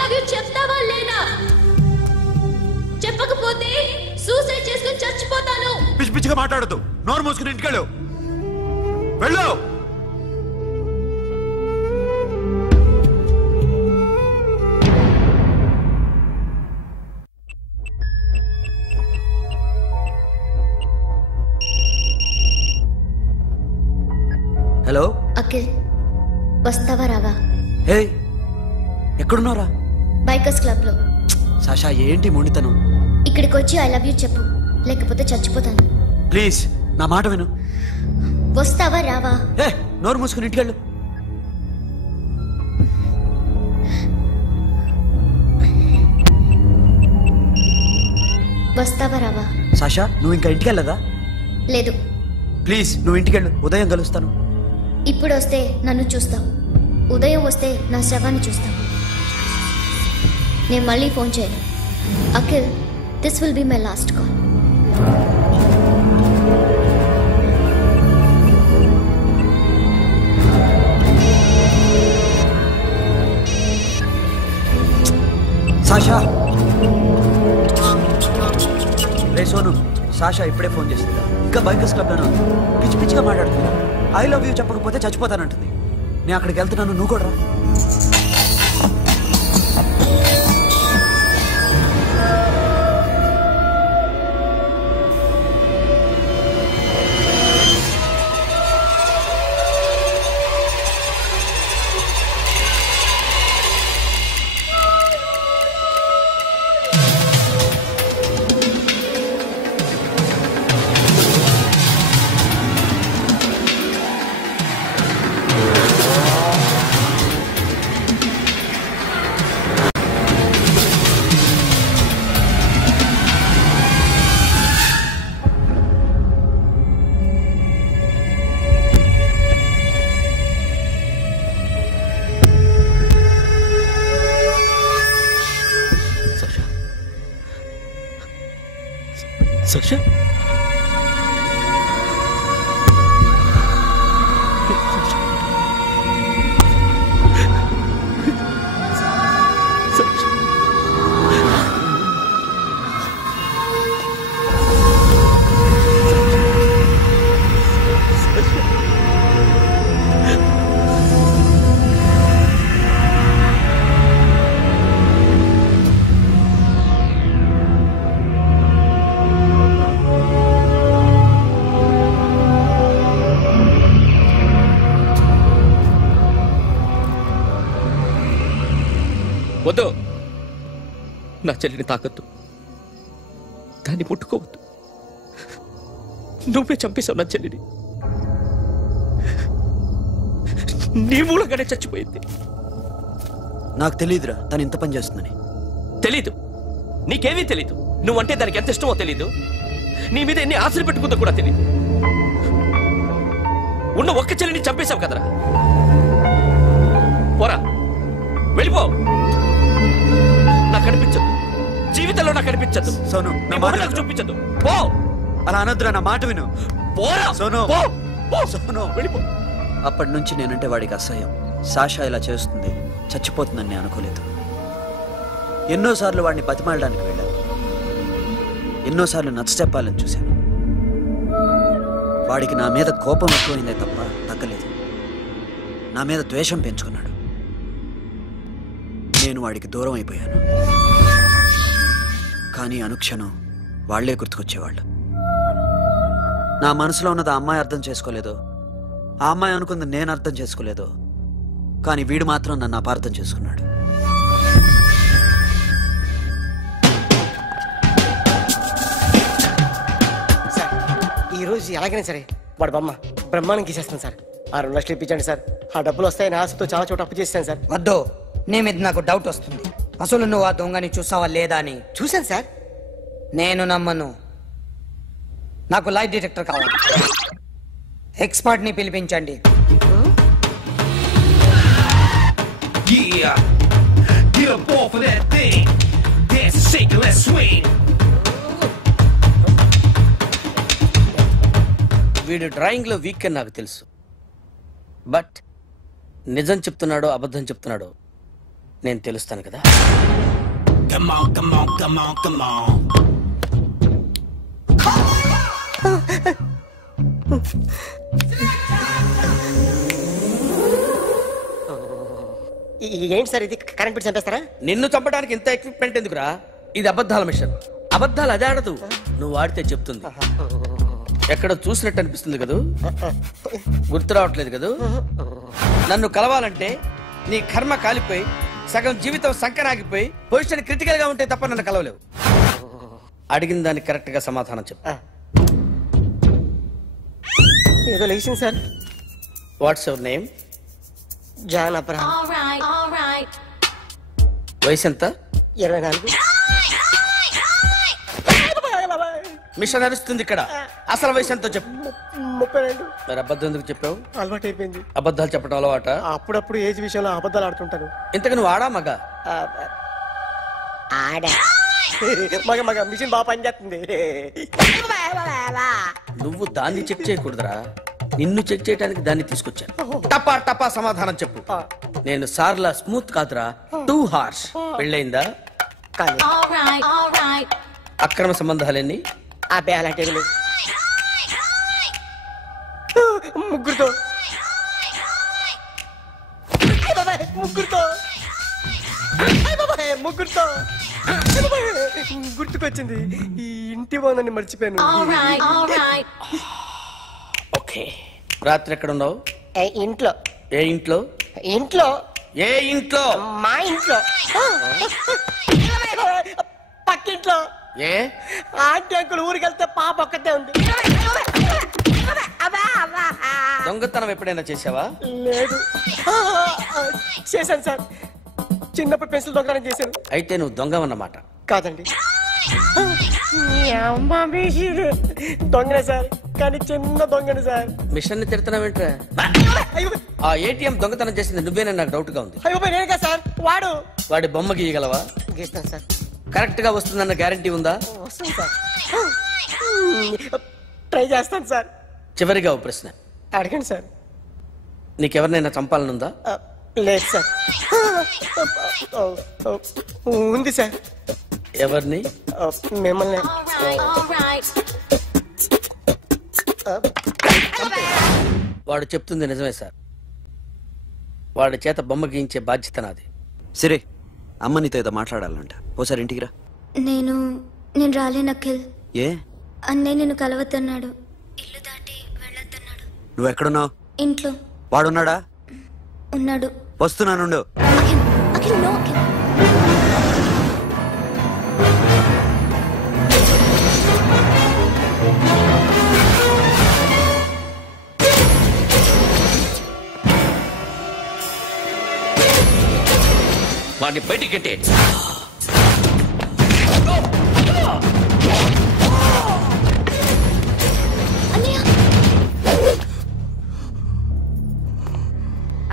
Love you చెప్తావా లేదా? చెప్పకపోతే సూసైడ్ చేసుకుని చచ్చిపోతాను. పిచ్చి పిచ్చిగా మాట్లాడదు. నోరు మూసుకుని ఇంటికెళ్ళు. వెళ్ళు. హలో అఖిల్, వస్తావా రావా? హే, ఎక్కడున్నారా? బైకర్స్ క్లబ్ లో. సాషా, ఏంటి మొండితనం? ఇక్కడికి వచ్చి ఐ లవ్ యూ చెప్పు, లేకపోతే చచ్చిపోతాను. ప్లీజ్ నా మాట విను. వస్తావా రావా? హే, నోరు మూసుకుని ఇంటికెళ్ళు. వస్తావా రావా? సాషా, నువ్వు ఇంకా ఇంటికి వెళ్ళదా? లేదు. ప్లీజ్ నువ్వు ఇంటికెళ్ళు. ఉదయం కలుస్తాను. ఇప్పుడు వస్తే నన్ను చూస్తావు, ఉదయం వస్తే నా శవాన్ని చూస్తావు. నేను మళ్ళీ ఫోన్ చేయను. Akhil, this will be my last call. Sasha, ray Sonu, Sasha ఇప్పుడే ఫోన్ చేసిందా? ఇంకా బైకర్స్ క్లబ్లోనే ఉంది. పిచ్చి పిచ్చిగా మాట్లాడుతుంది. ఐ లవ్ యూ చెప్పకపోతే చచ్చిపోతానంటుంది. నేను అక్కడికి వెళ్తున్నాను, నువ్వు కూడా రా. Sasha? వద్దు, నా చెల్లిని తాకద్దు, దాన్ని ముట్టుకోవద్దు. నువ్వే చంపేశావు నా చెల్లిని. నీ మూలంగానే చచ్చిపోయింది. నాకు తెలియదురా తను ఇంత పని చేస్తుందని. తెలీదు, నీకేమీ తెలీదు. నువ్వంటే దానికి ఎంత ఇష్టమో తెలీదు. నీ మీద ఎన్ని ఆశలు పెట్టుకుందో కూడా తెలీదు. ఉన్న ఒక్క చెల్లిని చంపేశావు కదరా. పోరా, వెళ్ళిపో. నాకు కనిపించదు, జీవితంలో నాకు కనిపించదు. సోను, నాకు చూపించదు. పో. అలా అనొద్దురా, నా మాట విను. పోరా సోను. సోను, వెళ్ళిపో. అప్పటి నుంచి నేనంటే వాడికి అసహ్యం. సాషా ఇలా చేస్తుంది, చచ్చిపోతుందని నేను అనుకోలేదు. ఎన్నోసార్లు వాడిని బతిమాలడానికి వెళ్ళాను, ఎన్నోసార్లు నచ్చ చెప్పాలని చూశాను. వాడికి నా మీద కోపం ఎక్కువైందే తప్ప తగ్గలేదు. నా మీద ద్వేషం పెంచుకున్నాడు. నేను వాడికి దూరం అయిపోయాను. కానీ అనుక్షణం వాళ్లే గుర్తుకొచ్చేవాళ్ళు. నా మనసులో ఉన్నది ఆ అమ్మాయి అర్థం చేసుకోలేదు, ఆ అమ్మాయి అనుకుంది నేను అర్థం చేసుకోలేదు. కానీ వీడు మాత్రం నన్ను అపార్థం చేసుకున్నాడు. సార్, ఈరోజు ఎలాగైనా సరే వాడు బొమ్మ బ్రహ్మాండం గీసేస్తాను సార్. 6 లక్షలు ఇప్పించండి సార్. ఆ డబ్బులు వస్తాయని ఆశతో చాలా చోట అప్పు చేస్తాను సార్. వద్దు, నీ మీద నాకు డౌట్ వస్తుంది. అసలు నువ్వు ఆ దొంగని చూసావా లేదా అని. చూశాను సార్. నేను నమ్మను. నాకు లైట్ డిటెక్టర్ కావాలి. ఎక్స్పర్ట్ ని పిలిపించండి. వీడు డ్రాయింగ్ లో వీక్ అని నాకు తెలుసు. బట్ నిజం చెప్తున్నాడో అబద్ధం చెప్తున్నాడో నేను తెలుస్తాను కదా. Come on, come on, come on, come on. ఏంటి సార్ ఇది? కరెంట్ బిల్ చంపేస్తారా? నిన్ను చంపడానికి ఇంత ఎక్విప్మెంట్ ఎందుకురా? ఇది అబద్ధాల మిషన్. అబద్ధాలు అదే ఆడదు, నువ్వు వాడితే చెప్తుంది. ఎక్కడ చూసినట్టు అనిపిస్తుంది కదూ? గుర్తు రావట్లేదు కదూ? నన్ను కలవాలంటే నీ కర్మ కాలిపోయి సగం జీవితం సంకరాగిపోయి పొజిషన్ క్రిటికల్ గా ఉంటే తప్ప నన్ను కలవలేవు. అడిగిన దానికి కరెక్ట్ గా సమాధానం చెప్పు. ఏదో లేచింది sir. What's your name? John Abraham. వయసు ఎంత? 24. మిషన్ నడుస్తుంది ఇక్కడ. అసలు వయసు ఎంతో చెప్పు. 32. మరి అబద్ధం ఎందుకు చెప్పావు? అలవాటు అయిపోయింది. అబద్ధాలు చెప్పడం అలవాట? అప్పుడప్పుడు ఏజ్ విషయంలో అబద్ధాలు ఆడుతుంటాను. ఇంతకు నువ్వు ఆడా మగ? ఆడా. మగ మగ మిషన్ బాగా పనిచేస్తుంది. నువ్వు దాన్ని చెక్ చేయకూడదురా, నిన్ను చెక్ చేయడానికి దాన్ని తీసుకొచ్చాను. టపా టపా సమాధానం చెప్పు. నేను సార్లా స్మూత్ కాదురా, టూ హార్ష్. పెళ్ళయిందా? కానీ అక్రమ సంబంధాలన్నీ? అబ్బే అలాంటివి లేవు. ముగ్గురుతో ముగ్గురుతో గుర్తుకొచ్చింది. ఈ ఇంటి బాగుందని మర్చిపోయాను. ఓకే. రాత్రి ఎక్కడ ఉన్నావు? ఇంట్లో. ఏ ఇంట్లో? ఇంట్లో. ఏ ఇంట్లో? మా ఇంట్లో. పక్కింట్లో. ఏ ఆంటీ అంకుల్ ఊరికి వెళ్తే పాప ఒక్కతే ఉంది. దొంగతనం ఎప్పుడైనా చేసావా? లేదు. చేశాను సార్, చిన్నప్పుడు పెన్సిల్ దొంగతనం చేశాను. అయితే నువ్వు దొంగవన్నమాట. కాదండి, దొంగనే సార్, కానీ చిన్న దొంగని సార్. మిషన్ ని తిడుతున్నావేంట్రా? ఆ ఏటీఎం దొంగతనం చేసింది నువ్వేనని నాకు డౌట్ గా ఉంది. అయ్యో నేను కదా సార్, వాడు. వాడి బొమ్మ గీయగలవా? గీస్తాను సార్. కరెక్ట్ గా వస్తుందన్న గ్యారంటీ ఉందా? వస్తుంది సార్, ట్రై చేస్తాను సార్. చివరిగా ఓ ప్రశ్న అడగండి సార్. నీకెవరినైనా చంపాలనుందా? లేదు సార్. ఉంది సార్. ఎవరిని? మిమ్మల్ని. వాడు చెప్తుంది నిజమే సార్. వాడి చేత బొమ్మ గీయించే బాధ్యత నాది. సరే, అమ్మ నీతో ఏదో మాట్లాడాలంట. ఓసారి ఇంటికి రా. నేను రాలేను అఖిల్. ఏ? అన్నయ్య నిన్ను కలవద్దన్నాడు, ఇల్లు దాటి వెళ్ళొద్దన్నాడు. నువ్వు ఎక్కడున్నావు? ఇంట్లో. వాడున్నాడా? ఉన్నాడు. వస్తున్నానుండు. అఖిల్, అఖిల్, నో అఖిల్. వాడిని బయటికి గెట్టే.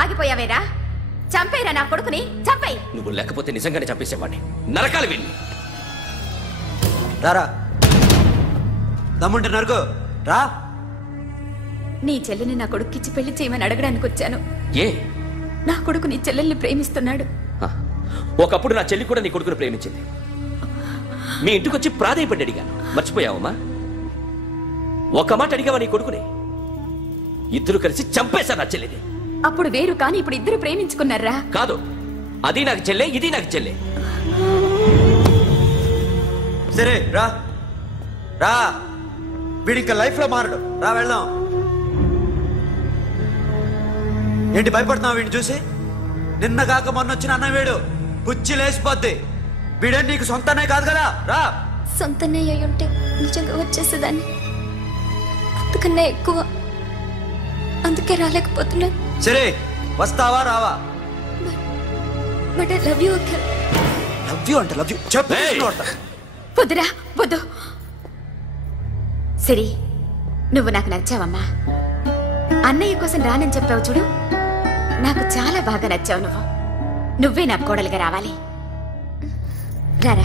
ఆగిపోయావేరా? చంపేరా నా కొడుకుని, చంపేయి. నువ్వు లేకపోతే నిజంగానే చంపేసేవాడిని. నరకాలి వెళ్ళి. రారా, దమ్ముంటే నరుకు రా. నీ చెల్లిని నా కొడుక్కిచ్చి పెళ్లి చేయమని అడగడానికి వచ్చాను. ఏ? నా కొడుకు నీ చెల్లెల్ని ప్రేమిస్తున్నాడు. ఒకప్పుడు నా చెల్లి కూడా నీ కొడుకును ప్రేమించింది. మీ ఇంటికి వచ్చి ప్రాధేయపడి అడిగాను, మర్చిపోయావమ్మా? ఒక మాట అడిగావా నీ కొడుకుని? ఇద్దరు కలిసి చంపేశారు నా చెల్లిని. అప్పుడు వేరు, కానీ ఇప్పుడు ఇద్దరు ప్రేమించుకున్నారా? కాదు, అది నాకు చెల్లె, ఇది నాకు చెల్లె. సరే రా రా, వీడి ఇంకా లైఫ్ లో మారడు. రా వెళ్దాం. ఏంటి భయపడుతున్నావు వీడిని చూసి? నిన్న కాక మొన్న వచ్చిన అన్న వీడు పుచ్చి లేసిపోద్ది. వీడే నీకు సొంతనే కాదు కదా. రా. సొంతనే అయి ఉంటే నిజంగా వచ్చేసేదాన్ని, అంతకన్నా ఎక్కువ. అందుకే రాలేకపోతున్నా. సరే, వస్తావా రావా? But I love you Akhil. Love you అంటే లవ్ యూ చెప్పు. వద్దురా, వద్దు. సరే, నువ్వు నాకు నచ్చావమ్మా. అన్నయ్య కోసం రానని చెప్పావు చూడు, నాకు చాలా బాగా నచ్చావు నువ్వు. నువ్వే నా కోడలిగా రావాలి. రారా.